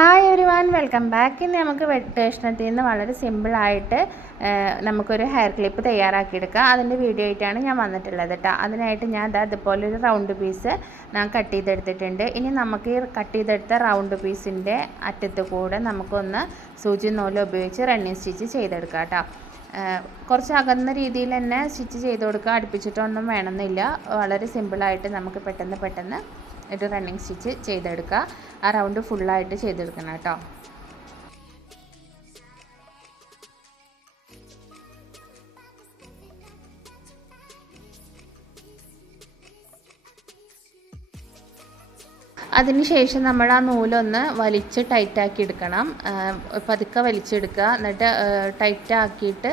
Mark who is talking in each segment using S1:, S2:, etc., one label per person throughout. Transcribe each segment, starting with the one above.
S1: Hi ഒരു one welcome back ഇന്ന് നമുക്ക് വെട്ടേഷണത്തിൽ നിന്ന് വളരെ സിമ്പിളായിട്ട് നമുക്കൊരു ഹെയർ ക്ലിപ്പ് തയ്യാറാക്കിയെടുക്കുക അതിന്റെ വീഡിയോ ആയിട്ടാണ് ഞാൻ വന്നിട്ടുള്ളത് കേട്ടോ അതിനായിട്ട് ഞാൻ ദാ ഇതുപോലെ ഒരു റൗണ്ട് പീസ് ഞാൻ കട്ട് ചെയ്തെടുത്തിട്ടുണ്ട്. ഇനി നമുക്ക് ഈ കട്ട് ചെയ്തെടുത്ത റൗണ്ട് പീസിന്റെ അറ്റത്ത് കൂടെ നമുക്കൊന്ന് സൂചി നൂൽ ഉപയോഗിച്ച് റണ്ണിങ് സ്റ്റിച്ച് ചെയ്തെടുക്കാം കേട്ടോ കുറച്ച് അകന്ന രീതിയിൽ തന്നെ സ്റ്റിച്ച് ചെയ്ത് കൊടുക്കുക. അടുപ്പിച്ചിട്ടൊന്നും വേണമെന്നില്ല. വളരെ സിമ്പിളായിട്ട് നമുക്ക് പെട്ടെന്ന് പെട്ടെന്ന് ഒരു റണ്ണിങ് സ്റ്റിച്ച് ചെയ്തെടുക്കുക. ആ റൗണ്ട് ഫുള്ളായിട്ട് ചെയ്തെടുക്കണം കേട്ടോ. അതിനുശേഷം നമ്മൾ ആ നൂലൊന്ന് വലിച്ച് ടൈറ്റാക്കി എടുക്കണം. പതുക്കെ വലിച്ചെടുക്കുക. എന്നിട്ട് ടൈറ്റാക്കിയിട്ട്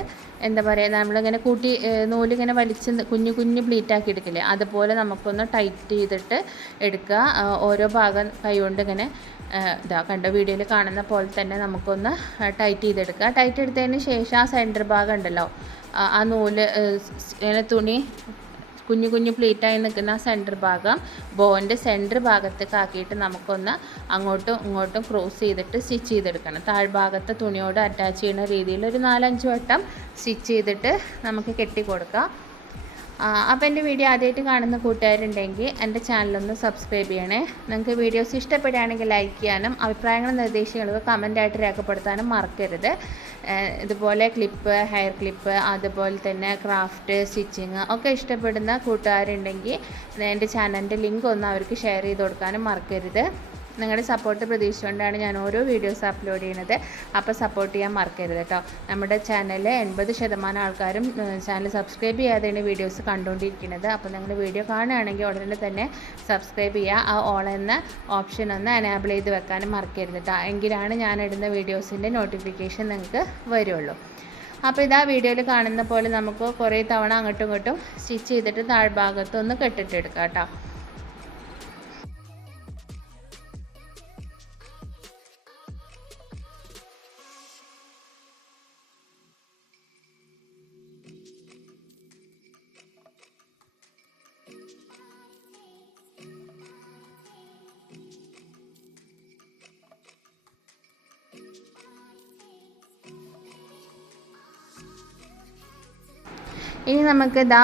S1: എന്താ പറയുക നമ്മളിങ്ങനെ കൂട്ടി നൂലിങ്ങനെ വലിച്ച് കുഞ്ഞു കുഞ്ഞു ബ്ലീറ്റാക്കി എടുക്കില്ലേ? അതുപോലെ നമുക്കൊന്ന് ടൈറ്റ് ചെയ്തിട്ട് എടുക്കുക. ഓരോ ഭാഗം കൈകൊണ്ട് ഇങ്ങനെ ഇതാ കണ്ട? വീഡിയോയിൽ കാണുന്ന പോലെ തന്നെ നമുക്കൊന്ന് ടൈറ്റ് ചെയ്തെടുക്കുക. ടൈറ്റ് എടുത്തതിന് ശേഷം ആ സെന്റർ ഭാഗം ഉണ്ടല്ലോ ആ നൂൽ ഇങ്ങനെ തുണി കുഞ്ഞു കുഞ്ഞു പ്ലേറ്റായി നിൽക്കുന്ന സെന്റർ ഭാഗം ബോന്റെ സെന്റർ ഭാഗത്തേക്ക് ആക്കിയിട്ട് നമുക്കൊന്ന് അങ്ങോട്ടും ഇങ്ങോട്ടും ക്രോസ് ചെയ്തിട്ട് സ്റ്റിച്ച് ചെയ്തെടുക്കണം. താഴ്ഭാഗത്തെ തുണിയോട് അറ്റാച്ച് ചെയ്യുന്ന രീതിയിൽ ഒരു നാലഞ്ച് വട്ടം സ്റ്റിച്ച് ചെയ്തിട്ട് നമുക്ക് കെട്ടി കൊടുക്കാം അപ്പോൾ എന്റെ വീഡിയോ ആദ്യമായിട്ട് കാണുന്ന കൂട്ടുകാരുണ്ടെങ്കിൽ എന്റെ ചാനലൊന്ന് സബ്സ്ക്രൈബ് ചെയ്യണേ. നിങ്ങൾക്ക് വീഡിയോസ് ഇഷ്ടപ്പെടുകയാണെങ്കിൽ ലൈക്ക് ചെയ്യാനും അഭിപ്രായങ്ങളും നിർദ്ദേശങ്ങളും കമന്റായിട്ട് രേഖപ്പെടുത്താനും മറക്കരുത്. ഇതുപോലെ ക്ലിപ്പ് ഹെയർ ക്ലിപ്പ് അതുപോലെ തന്നെ ക്രാഫ്റ്റ് സ്റ്റിച്ചിങ് ഒക്കെ ഇഷ്ടപ്പെടുന്ന കൂട്ടുകാരുണ്ടെങ്കിൽ എന്റെ ചാനലിന്റെ ലിങ്ക് ഒന്ന് അവർക്ക് ഷെയർ ചെയ്ത് കൊടുക്കാനും മറക്കരുത്. നിങ്ങളുടെ സപ്പോർട്ട് പ്രതീക്ഷിച്ചുകൊണ്ടാണ് ഞാൻ ഓരോ വീഡിയോസ് അപ്ലോഡ് ചെയ്യുന്നത്. അപ്പോൾ സപ്പോർട്ട് ചെയ്യാൻ മറക്കരുത് കേട്ടോ നമ്മുടെ ചാനലിലെ എൺപത് ശതമാനം ആൾക്കാരും ചാനൽ സബ്സ്ക്രൈബ് ചെയ്യാതെയാണ് വീഡിയോസ് കണ്ടുകൊണ്ടിരിക്കുന്നത് അപ്പോൾ നിങ്ങൾ വീഡിയോ കാണുകയാണെങ്കിൽ ഉടനെ തന്നെ സബ്സ്ക്രൈബ് ചെയ്യുക. ആ ഓൾ എന്ന ഓപ്ഷൻ ഒന്ന് എനാബിൾ ചെയ്ത് വെക്കാനും മറക്കരുത് കേട്ടോ എങ്കിലാണ് ഞാൻ ഇടുന്ന വീഡിയോസിന്റെ നോട്ടിഫിക്കേഷൻ നിങ്ങൾക്ക് വരുള്ളൂ. അപ്പോൾ ഇതാ വീഡിയോയിൽ കാണുന്ന പോലെ നമുക്ക് കുറേ തവണ അങ്ങോട്ടും ഇങ്ങോട്ടും സ്റ്റിച്ച് ചെയ്തിട്ട് താഴ്ഭാഗത്തൊന്ന് കെട്ടിട്ടെടുക്കാം കേട്ടോ ഇനി നമുക്ക് ഇതാ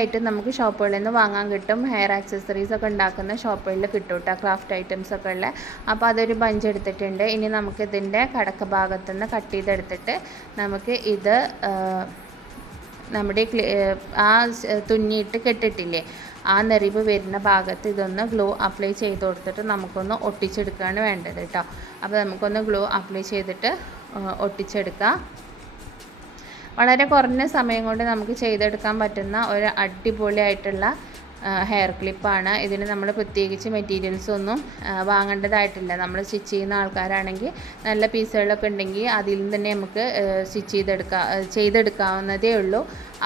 S1: ഐറ്റം നമുക്ക് ഷോപ്പുകളിൽ നിന്ന് വാങ്ങാൻ കിട്ടും. ഹെയർ ആക്സസറീസ് ഒക്കെ ഉണ്ടാക്കുന്ന ഷോപ്പുകളിൽ കിട്ടും കേട്ടോ ക്രാഫ്റ്റ് ഐറ്റംസ് ഒക്കെ ഉള്ള. അപ്പോൾ അതൊരു ബഞ്ച് എടുത്തിട്ടുണ്ട്. ഇനി നമുക്ക് ഇതിന്റെ കടക്ക ഭാഗത്തു നിന്ന് കട്ട് ചെയ്തെടുത്തിട്ട് നമുക്ക് ഇത് നമ്മുടെ ആ തുന്നിയിട്ട് കെട്ടിട്ടില്ലേ ആ നെറിവ് വരുന്ന ഭാഗത്ത് ഇതൊന്ന് ഗ്ലോ അപ്ലൈ ചെയ്ത് കൊടുത്തിട്ട് നമുക്കൊന്ന് ഒട്ടിച്ചെടുക്കുകയാണ് വേണ്ടത് കേട്ടോ അപ്പോൾ നമുക്കൊന്ന് ഗ്ലോ അപ്ലൈ ചെയ്തിട്ട് ഒട്ടിച്ചെടുക്കാം. വളരെ കുറഞ്ഞ സമയം കൊണ്ട് നമുക്ക് ചെയ്തെടുക്കാൻ പറ്റുന്ന ഒരു അടിപൊളിയായിട്ടുള്ള ഹെയർ ക്ലിപ്പാണ് ഇതിന് നമ്മൾ പ്രത്യേകിച്ച് മെറ്റീരിയൽസ് ഒന്നും വാങ്ങേണ്ടതായിട്ടില്ല. നമ്മൾ സ്റ്റിച്ച് ചെയ്യുന്ന ആൾക്കാരാണെങ്കിൽ നല്ല പീസുകളൊക്കെ ഉണ്ടെങ്കിൽ അതിൽ നിന്ന് തന്നെ നമുക്ക് സ്റ്റിച്ച് ചെയ്തെടുക്കാം ചെയ്തെടുക്കാവുന്നതേ ഉള്ളൂ.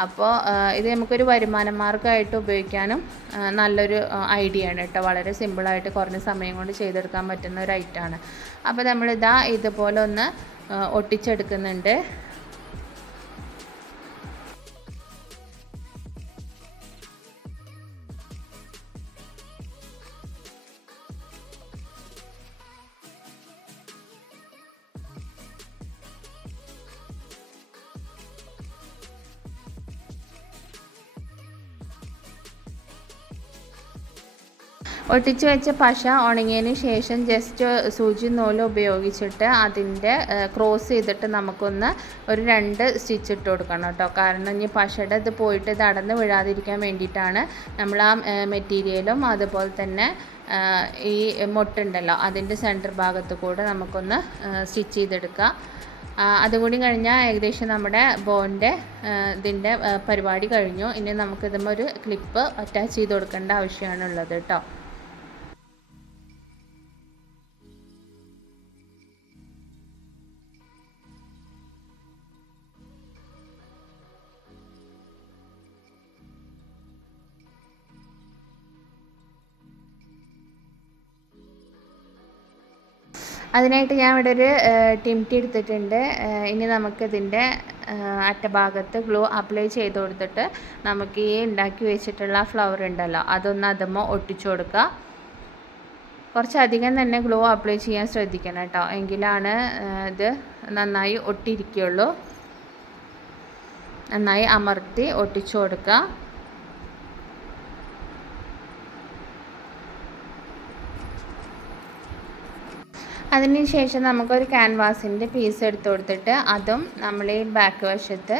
S1: അപ്പോൾ ഇത് നമുക്കൊരു വരുമാന മാർഗമായിട്ട് ഉപയോഗിക്കാനും നല്ലൊരു ഐഡിയ ആണ് കേട്ടോ. വളരെ സിമ്പിളായിട്ട് കുറഞ്ഞ സമയം കൊണ്ട് ചെയ്തെടുക്കാൻ പറ്റുന്ന ഒരു ഐറ്റമാണ് അപ്പോൾ നമ്മളിതാ ഇതുപോലെ ഒന്ന് ഒട്ടിച്ചെടുക്കുന്നുണ്ട്. ഒട്ടിച്ച് വെച്ച പശ ഉണങ്ങിയതിന് ശേഷം ജസ്റ്റ് സൂചി നൂൽ ഉപയോഗിച്ചിട്ട് അതിന്റെ ക്രോസ് ചെയ്തിട്ട് നമുക്കൊന്ന് ഒരു രണ്ട് സ്റ്റിച്ച് ഇട്ട് കൊടുക്കണം കേട്ടോ. കാരണം ഇനി പശയുടെ ഇത് പോയിട്ട് ഇത് അടന്ന് വീഴാതിരിക്കാൻ വേണ്ടിയിട്ടാണ് നമ്മൾ ആ മെറ്റീരിയലും അതുപോലെ തന്നെ ഈ മുട്ടുണ്ടല്ലോ അതിന്റെ സെന്റർ ഭാഗത്ത് കൂടെ നമുക്കൊന്ന് സ്റ്റിച്ച് ചെയ്തെടുക്കാം. അതുകൂടി കഴിഞ്ഞാൽ ഏകദേശം നമ്മുടെ ബോണിന്റെ ഇതിന്റെ പരിപാടി കഴിഞ്ഞു. ഇനി നമുക്കിതുമ്പോൾ ഒരു ക്ലിപ്പ് അറ്റാച്ച് ചെയ്ത് കൊടുക്കേണ്ട ആവശ്യമാണുള്ളത് കേട്ടോ. അതിനായിട്ട് ഞാൻ ഇവിടെ ഒരു ടിംറ്റി എടുത്തിട്ടുണ്ട്. ഇനി നമുക്കിതിന്റെ അറ്റഭാഗത്ത് ഗ്ലൂ അപ്ലൈ ചെയ്ത് കൊടുത്തിട്ട് നമുക്ക് ഈ ഉണ്ടാക്കി വെച്ചിട്ടുള്ള ഫ്ലവർ ഉണ്ടല്ലോ അതൊന്ന് അതുമ്പോൾ ഒട്ടിച്ചു കൊടുക്കുക. കുറച്ചധികം തന്നെ ഗ്ലോ അപ്ലൈ ചെയ്യാൻ ശ്രദ്ധിക്കണം കേട്ടോ. എങ്കിലാണ് ഇത് നന്നായി ഒട്ടിയിരിക്കുകയുള്ളൂ നന്നായി അമർത്തി ഒട്ടിച്ചു കൊടുക്കുക. അതിനുശേഷം നമുക്കൊരു ക്യാൻവാസിന്റെ പീസ് എടുത്ത് കൊടുത്തിട്ട് അതും നമ്മൾ ഈ ബാക്ക് വശത്ത്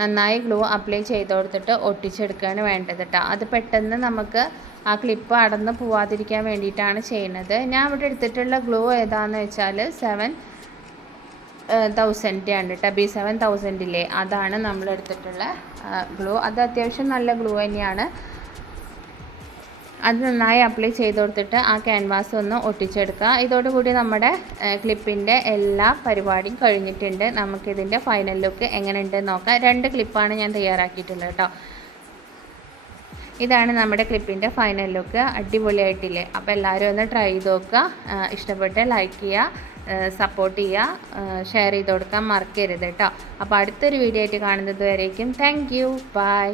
S1: നന്നായി ഗ്ലൂ അപ്ലൈ ചെയ്ത് കൊടുത്തിട്ട് ഒട്ടിച്ചെടുക്കുകയാണ് വേണ്ടത് കേട്ടോ അത് പെട്ടെന്ന് നമുക്ക് ആ ക്ലിപ്പ് അടന്ന് പോവാതിരിക്കാൻ വേണ്ടിയിട്ടാണ് ചെയ്യുന്നത്. ഞാൻ ഇവിടെ എടുത്തിട്ടുള്ള ഗ്ലൂ ഏതാണെന്ന് വെച്ചാൽ സെവൻ തൗസൻഡ് ആണ് കേട്ടോ ബി സെവൻ തൗസൻഡിലെ അതാണ് നമ്മൾ എടുത്തിട്ടുള്ള ഗ്ലൂ അത് അത്യാവശ്യം നല്ല ഗ്ലൂ തന്നെയാണ്. അത് നന്നായി അപ്ലൈ ചെയ്ത് കൊടുത്തിട്ട് ആ ക്യാൻവാസ് ഒന്ന് ഒട്ടിച്ചെടുക്കുക. ഇതോടുകൂടി നമ്മുടെ ക്ലിപ്പിന്റെ എല്ലാ പരിപാടിയും കഴിഞ്ഞിട്ടുണ്ട്. നമുക്കിതിന്റെ ഫൈനൽ ലുക്ക് എങ്ങനെയുണ്ടെന്ന് നോക്കാം. രണ്ട് ക്ലിപ്പാണ് ഞാൻ തയ്യാറാക്കിയിട്ടുള്ളത് കേട്ടോ ഇതാണ് നമ്മുടെ ക്ലിപ്പിന്റെ ഫൈനൽ ലുക്ക് അടിപൊളിയായിട്ടില്ലേ? അപ്പോൾ എല്ലാവരും ഒന്ന് ട്രൈ ചെയ്ത് നോക്കുക. ഇഷ്ടപ്പെട്ട് ലൈക്ക് ചെയ്യുക സപ്പോർട്ട് ചെയ്യുക ഷെയർ ചെയ്ത് കൊടുക്കാൻ മറക്കരുത് കേട്ടോ അപ്പോൾ അടുത്തൊരു വീഡിയോ ആയിട്ട് കാണുന്നത് വരേക്കും. Thank you by